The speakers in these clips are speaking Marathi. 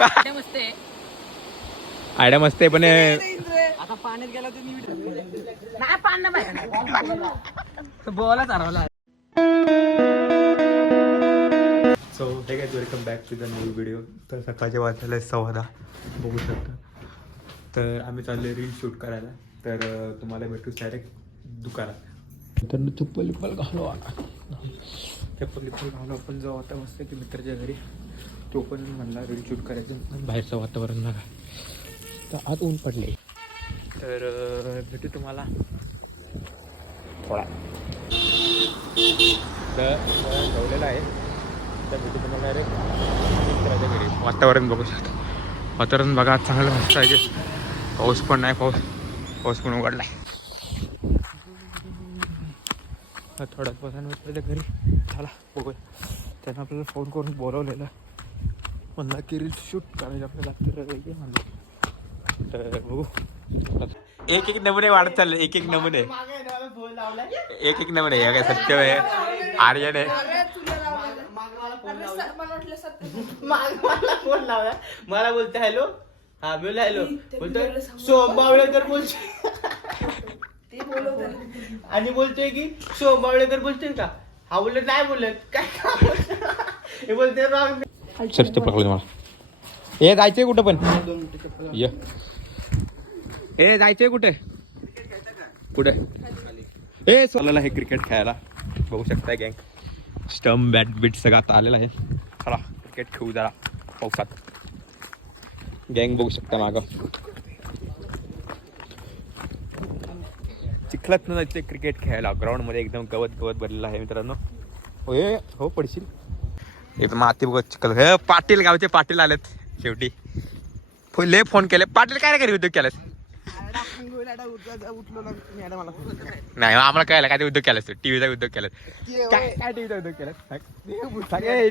आयडिया मस्त आहे पण आता पाण्यात गेला नाही पाणी बोला चालवला. सो हे काय welcome back to the new video. तर सकाळचे वाजलेले 10:15 बघू शकता. तर आम्ही चाललो रील शूट करायला. तर तुम्हाला भेटू डायरेक्ट दुकानात. तर चप्पल घालू आपण जाऊ आता मस्त की मित्राच्या घरी. तो पण म्हणला रील शूट करायचं. बाहेरचं वातावरण बघा तर आत ऊन पडले. तर भेटू तुम्हाला थोडा ठेवलेला आहे. तर भेटू तुम्हाला डायरेक्ट मित्राच्या घरी. वातावरण बघू शकता. वातावरण बघा चांगलं मस्त आहे. पाऊस पण नाही. पाऊस पण उघडला आहे. थोड्याच बसायला मित्राच्या घरी झाला बघूया. त्यानं आपल्याला फोन करून बोलवलेलं. म्हणला की रील शूट करायचं आपल्याला म्हणलं. तर बघू एक नमुने वाढत चालले. एक नमुने या काय सत्य आहे. आर्यन आहे. मला बोलते हॅलो. हा बोल हॅलो. बोलतोय सोमबावळेकर बोलतोय आणि बोलतोय की सोमबावळेकर बोलतोय का. हा बोलत नाही बोलत काय हे बोलते रॉंग. चल पकडलं मला. हे जायचंय कुठं पण ये. हे जायचंय कुठे कुठे हे चाललेलं आहे क्रिकेट खेळायला. बघू शकताय गँग स्टंप बॅट बीट सगळं आता आलेलं आहे. चला क्रिकेट खेळू जरा पावसात. गँग बघू शकता मागं. चिखलात न जायचं क्रिकेट खेळायला. ग्राउंडमध्ये एकदम गवत भरलेलं आहे मित्रांनो. हो पडशील. एकदम माती बघत चिखल. हे पाटील गावचे पाटील आलेत शेवटी. फुले फोन केले. पाटील काय घरी उद्योग केलास. नाही आम्हाला कळलं काय ते उद्योग केलास. टीव्हीचा उद्योग केलास. काय टीव्हीचा उद्योग केलास.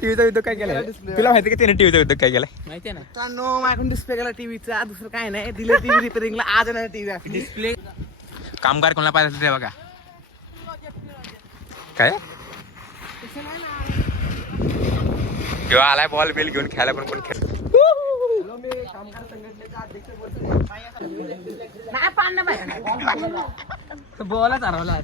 टीव्हीचा उद्योग काय केला. तुला माहिती का त्याने टीव्हीचा उद्योग काय केला. माहिती आहे ना. माझ्याकडून डिस्प्ले केला टीव्हीचा. दुसरं काय नाही. दिले टीव्ही रिपेअरिंगला. आज नाही टीव्ही डिस्प्ले. कामगार कोणाला पाहिजे ते बघा. काय किंवा आलाय बॉल बिल घेऊन खेळायला पण कोण खेळ. बोला चालवला.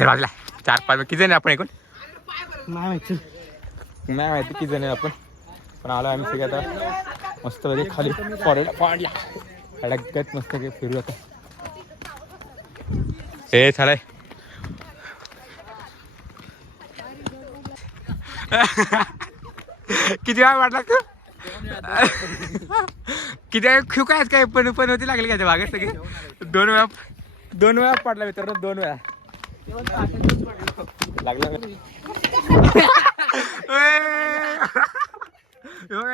वाजला 4-5 किती जण आपण एकूण नाही माहिती किती जण आपण. पण आलो आम्ही सगळे आता मस्त खाली फॉरेड पाडला अडगत मस्त फिरू आता. हे चालाय किती वेळा वाटला तू. किती वेळा खेळ काय पण होती लागली का भागात सगळे. 2 वेळा पडला मित्रांनो. 2 वेळा लागला.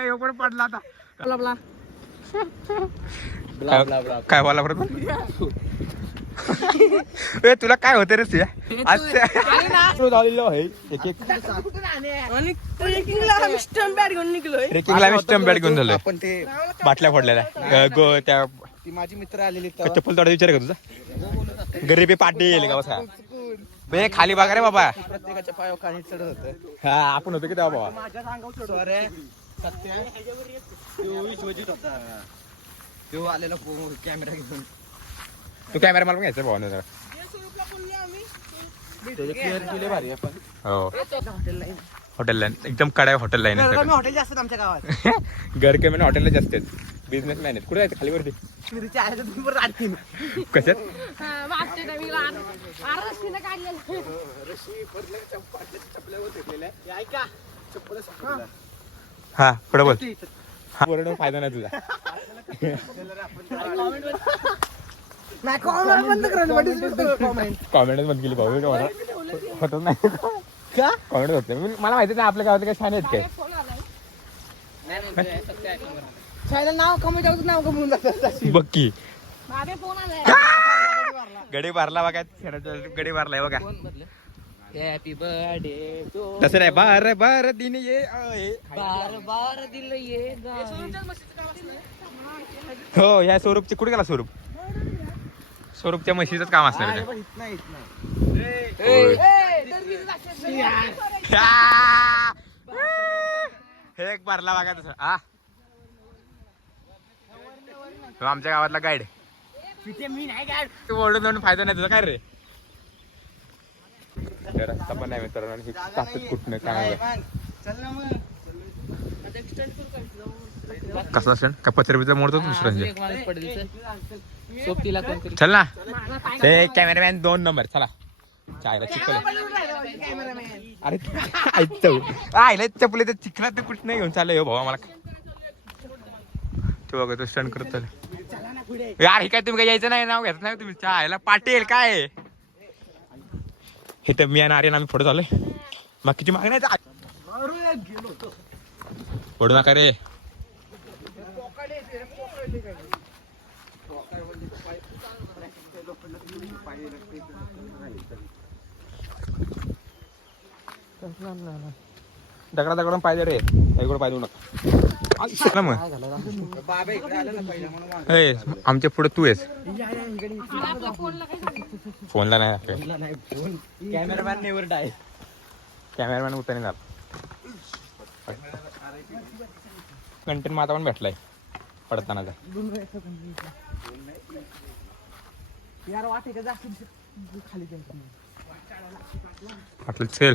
यो पण पडला आता. काय बोला बरोबर. तुला काय होतं रे ट्रेकिंगला आम्ही स्टंप बॅट घेऊन झालोय. आपण ते बाटल्या फोडलेल्या त्या माझी मित्र आलेली चप्पल तोडा विचार का तुझा. गरीबी पाटील गावसा खाली बघा रे बाबा. प्रत्येकाच्या पायावर खाली चढत होतं. हा आपण होतो की तेव्हा बाबा. माझ्या अंगावर तो आलेला कॅमेरा घेऊन. तू कॅमेरा मला घ्यायचा भाऊ जरा. हो हॉटेल लाईन एकदम कडा हॉटेल लाईन आहे. हॉटेल जास्त आमच्या गावात. घर के म्हणजे हॉटेलला जास्त आहेत. बिझनेसमॅन आहेत. कुठे जायचं खाली वरती कशात. हा पुढे बोल. हा बरोबर फायदा नाही तुझा. कॉमेंटच बंद केली भाऊ. होत नाही कॉमेंट होते. मला माहिती नाही आपल्या गावात काय छान आहेत काय. नाव कमी नाव कमवून जातात. बघ की गडी भरला बघा. गडी भरलाय बघा. हॅपी बर्थडे टू तसं नाही बार बार दिन ये आहे. बार बार दिल ये हो ह्या स्वरूपचे कुठे गेला स्वरूप स्वरूपच्या म्हशीचंच काम असणार आहे. हे एक भरला बघा तसं हा तो आमच्या गावातला गाईड मी नाही काय तू ओढून ओढून फायदा नाही तुझा काय रे रस्ता पण नाही मित्रांनो हे टाकत कुठनं काय चल ना मग कसला असेल का पत्रिकेचा मोडतो दुसरा सोबतीला कोणतरी चल ना ते कॅमेरामॅन 2 नंबर चला चायला चिखल अरे आयला चपले तर चिखलात ते कुठं नाही घेऊन चाललंय हो भाऊ मला तो बघा तो स्टंट करत चालले यार हे काय तुम्ही काय यायचं नाही नाव घेत नाही तुम्ही चायला पाटील काय हे तर मी आणि आर्यन आम्ही पुढे चाललोय बाकीची मागणी नाही पडू नका रे दगडा दगडून पाहिजे रे इकडं पाहिजे नका मग आमच्या पुढे तू आहेस फोनला नाही कॅमेरामॅन नेवर डाय कॅमेरामॅन उतरणे झाला कंटेंट माझा पण भेटलाय पडतानाचा यार वाटे का जास्त खाली म्हटलं चल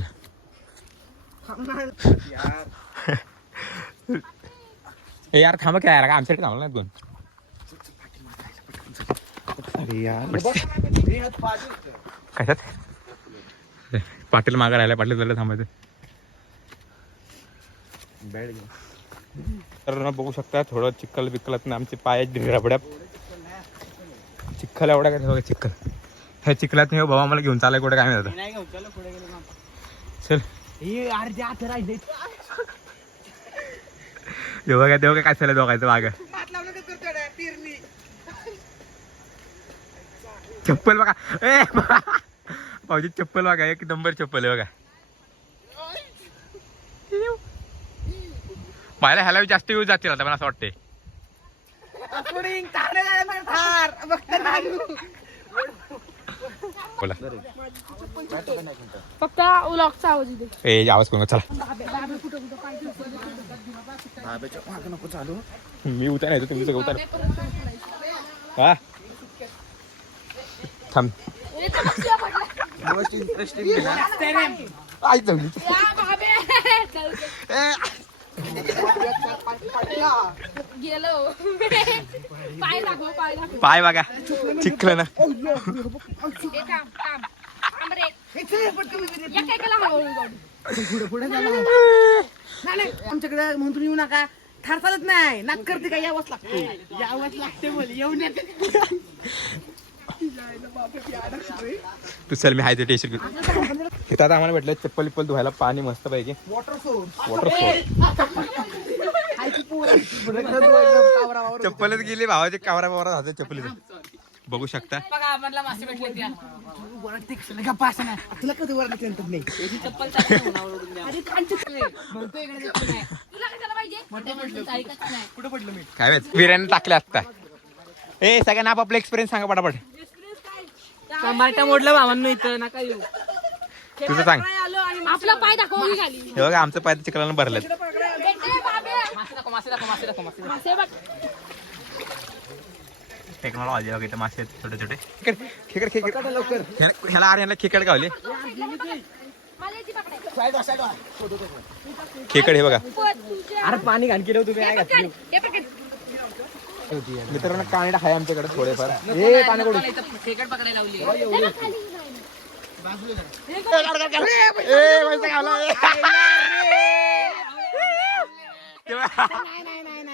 ए यार थांबा काय यार का आमच्याकडे थांबला नाही दोन अरे यार कशात पाटील मागा राहिला पाटील झालं थांबायचं तर बघू शकता थोडं चिखल बिक्कलत ना आमचे पाय रबड्या चिखल एवढा काय बघा चिखल ह्या चिखलात नाही भाऊ आम्हाला घेऊन चालाय कुठे काय मिळतं चल तेव्हा काय चाललं दोघायचं माग चप्पल बघा ए भाऊजी चप्पल बघा एक नंबर चप्पल आहे बघा पाहायला ह्याला जास्त यूज जातील आता मला असं वाटते बोला फक्त व्लॉगचा आवाज दे ए आवाज करून चला मी उतर नाही तुम्ही सगळं उतर हा थांब आई जमली गेलो पाय दाखव पाय बघा चिखल ना आमच्याकडे म्हणून येऊ नका ठार चालत नाही नाक करते का यावंच लागते बोल येऊन तू चल मी हाय ते टेस्ट घेतो इथं आता आम्हाला भेटलं चप्पल विप्पल धुवायला पाणी मस्त पाहिजे वॉटर चप्पलच गेली भावाचे कावरा बावरा झाले चप्पल बघू शकता तुला कधी वर नाही काय माहित विराने टाकले असता ए सगळ्यांना आपापला एक्सपिरियन्स सांगा पटापट टमाटा मोडला भावांनो इथं नका येऊ तुझं सांग आपला पाय दाखव खाली हे बघा आमचं पाय चिखलानं भरलेत टेक्नॉलॉजी बघा इथं मासे आहेत छोटे छोटे खेकड खेकड लवकर ह्याला आर्यनला खेकड गावले खेकड हे बघा अरे पाणी घाण केलं तुम्ही मित्रांनो कांडा आहे आमच्याकडे थोडेफार हे पाणी कडून खेकड पकडायला लावली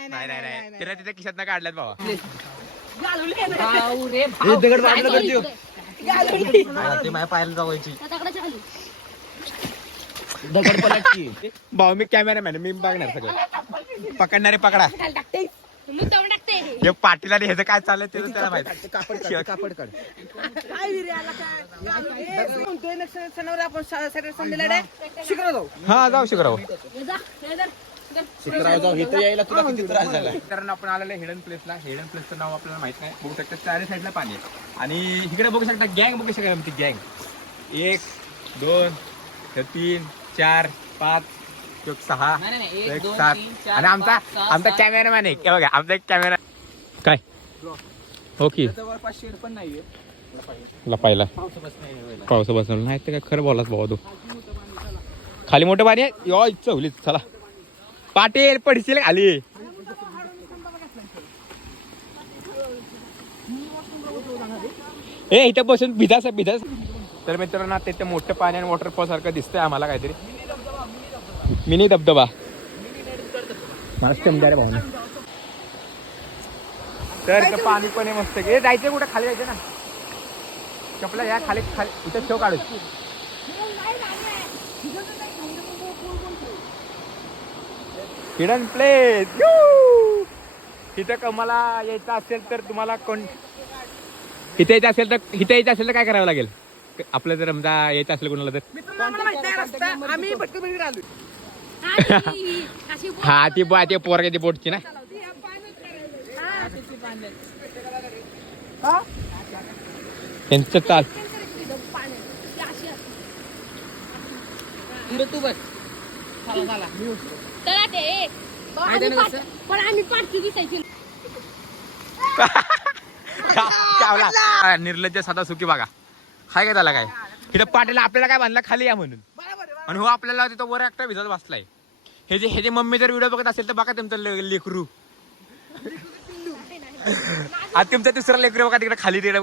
नाही तिला तिथे खिशात काढल्यात बाबा माझ्या पायाला जावायची दगड पलटची भाऊ मी कॅमेरामॅन मी बघणार सगळं पकडणारे पकडा हे पाटील आणि ह्याचं काय चाललंय ते त्याला माहिती. कापड काढ शिकरा जाऊ हा जाऊ शिकराव. शिकरा जाऊ इथे यायला तुला किती त्रास झाला. कारण आपण आलेलं हिडन प्लेसला. हिडन प्लेसचं नाव आपल्याला माहित नाही. बघू शकता चारी साईडला पाणी आहे आणि इकडे बघू शकता गँग बघू शकता ती गँग 1 2 3 4 5 6 1 7 आणि आमचा कॅमेरामॅन आहे. बघा आमचा एक कॅमेरा काय ओके शेड पण नाहीये लपायला पावसा बसणार नाही ते काय खरं बोलाच भाऊ तू. खाली मोठं पाणी आहे यो इच्छा होली. चला पाटील पडशील खाली. ए इथं बसून भिजास. तर मित्रांनो तिथे मोठं पाणी आणि वॉटरफॉल सारखं दिसतंय आम्हाला काहीतरी. मिनी धबधबा मला समजा रे भाऊ. तर इथं पाणी पण आहे मस्त. हे जायचं कुठं खाली जायचं ना. चपला या खाली खाली इथं ठेव काढू. Hidden place. इथं कमाला यायचं असेल तर तुम्हाला कोण इथे यायचं असेल तर काय करावं लागेल आपलं जर समजा यायचं असेल कोणाला तर. आम्ही भटकंबरीला आलो. हा ती ते पोरगे ती बोटची ना. त्यांचं चाल तू बस चला ते पण आम्ही पाठची दिसायची. निर्लज्ज साधा सुखी बघा हाय काय त्याला काय. इथं पाटील आपल्याला काय बांधला खाली या म्हणून आणि हो आपल्याला तिथं वर एकटा भिजत बसलाय. हे जे मम्मी जर व्हिडिओ बघत असेल तर बघा तुमचं लेकरू. आता तुमचं दुसरा लेकरू बघा तिकडे खाली तिकडे.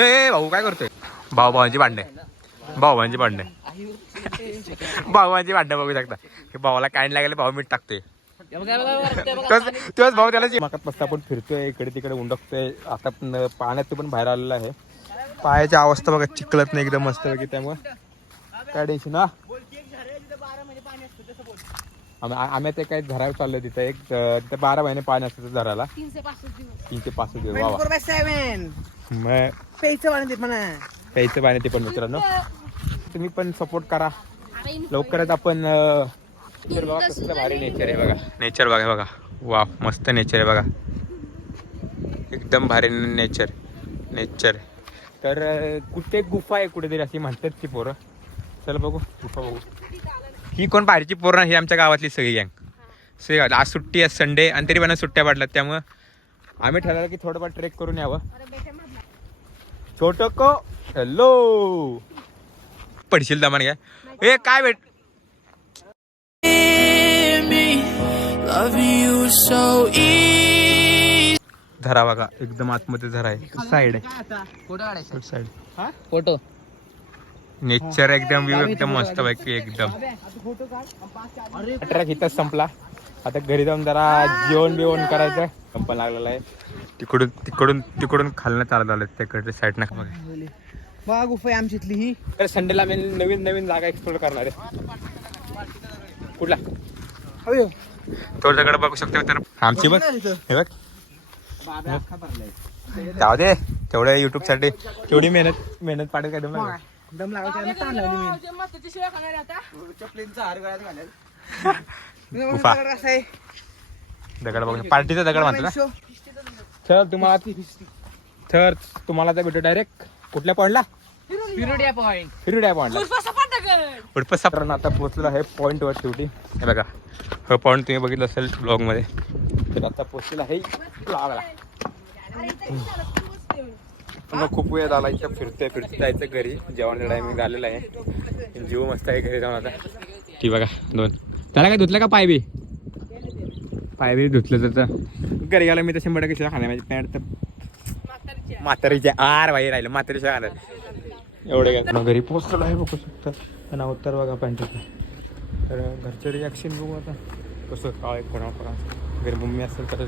ए भाऊ काय करतोय. भाऊभावांची भांडे भाऊभावांची भांडे बघू शकता. हे भावाला काय लागले भाऊ मीठ टाकतोय. तेव्हाच भाऊ त्याला माकात मस्त आपण फिरतोय इकडे तिकडे उंडकतोय. आता पाण्यात पण बाहेर आलेला आहे. पायाची अवस्था बघा चिखलत नाही एकदम मस्त पैकी. त्यामुळे काय टेन्शन ना. आम्ही ते काही झरावर चाललोय तिथं एक 12 महिने पाणी असतं झराला. 3 ते 5 दिवस मग प्यायचं पाणी ते पण. मित्रांनो तुम्ही पण सपोर्ट करा. लवकरच आपण बघा कसलं भारी नेचर आहे बघा. नेचर बघा वा मस्त नेचर आहे बघा. एकदम भारी नेचर. तर कुठे गुफा आहे कुठेतरी अशी म्हणतात ती पोरं. चल बघू गुफा बघू. ही कोण बाहेरची पोरं ही आमच्या गावातली सगळी गँग. सगळी गावात आज सुट्टी आहे संडे आणि तरी पण सुट्ट्या पडल्यात. त्यामुळं आम्ही ठरवलं की थोडंफार ट्रेक करून यावं. छोटं को हॅलो पडशील दमान घ्या. ए काय भेट धरा बघा एकदम आतमध्ये धरा आहे. साईड आहे साईड फोटो नेचर एकदम व्ह्यू एकदम मस्त पैकी एकदम. ट्रॅक इथंच संपला. आता घरी जाऊन जरा जेवण करायचं. संपा लागलेला आहे. तिकडून खालनं चालत आलं तिकडच्या साईडनं बघा गुफा आहे आमची इथली ही. तर संडेला मी नवीन जागा एक्सप्लोर करणार आहे. कुठला तो दगड बघू शकतो. तर आमची बघ हे बघ जाऊ दे तेवढं युट्यूब साठी तेवढी मेहनत पाडेल काय दम लावायचा चपलींचा हार गळ्यात घालेल. गुफा दगड बघू पार्टीचा दगड म्हणतो ना. तर तुम्हाला तर भेटू डायरेक्ट कुठल्या पॉइंटला. फिरुडिया पॉइंट आता पोहोचलो आहे पॉइंट वर शेवटी. हे बघा हा पॉइंट तुम्ही बघितलं असेल ब्लॉग मध्ये. तर आता पोहोचलेला आहे लागला. खूप वेळ झाला इथं फिरतोय जायचं घरी. जेवणाचा टायमिंग झालेला आहे. जीव मस्त आहे घरी जाऊन आता. ती बघा 2 त्याला काय धुतलं का पाय बी धुतलं तर घरी गेला मी तर 100% शिवाय खाणार. माझी पॅन्ट तर म्हातारीच्या बाहेर राहिलं. म्हातारीच्या खाणार एवढे काय घरी पोहोचलेलं आहे बघू शकता. त्यांना उत्तर बघा पॅन्टचं. तर घरचं रिॲक्शन बघू आता कसं काय कोणा घरी मम्मी असेल तर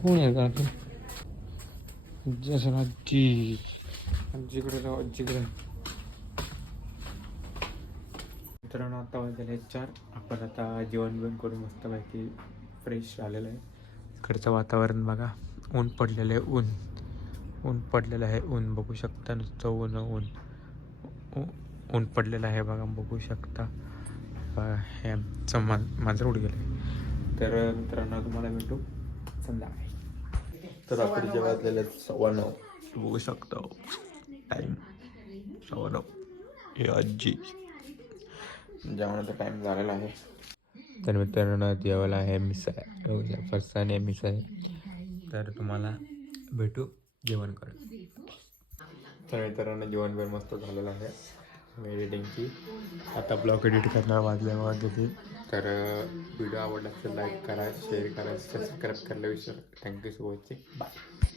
कोण आहे का आजीकडे जाऊ. आजीकडे मित्रांनो आता वाजले 4. आपण आता जेवण बिवण करून मस्तपैकी फ्रेश झालेलं आहे. इकडचं वातावरण बघा, ऊन पडलेलं आहे. ऊन पडलेलं आहे. ऊन बघू शकता, नुसतं ऊन पडलेलं आहे बघा, बघू शकता. हे आमचं मांजर उड गेलं आहे. तर मित्रांनो तुम्हाला भेटू संध्याकाळी. तर रात्रीचे वाजलेले 9:15 बघू शकता टाईम 9:15. हे आजी जेवणाचा टाईम झालेला आहे. तर मित्रांनो जेवायला आहे मिसळ, फरसाण मिसळ आहे. तर तुम्हाला भेटू जेवण करू. तर मित्रांनो जेवण पण मस्त झालेलं आहे. एडिटिंगची आता ब्लॉग एडिट करणार वाजले. तर व्हिडिओ आवडला तर लाईक करा, शेअर करा, सबस्क्राईब करायला विसरू. Thank you so much. बाय.